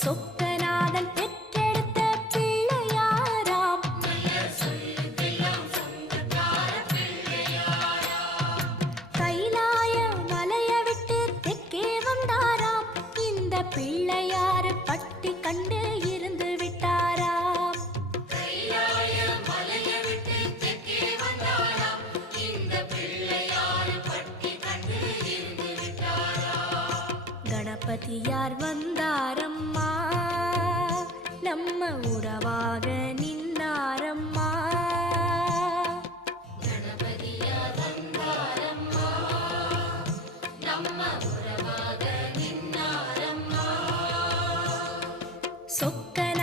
சொக்கநாதன் பெற்றெடுத்த பிள்ளையாராம். கைலாய மலைய விட்டு தெற்கே வந்தாராம். இந்த பிள்ளையாரு பட்டி கண்டு இருந்து விட்டாராம். கணபதியார் வந்தாரம்மா, நம்ம உறவாக நின்னாரம்மா. கணபதியார் வந்தாரம்மா, நம்ம உறவாக நின்னாரம்மா. சொக்கன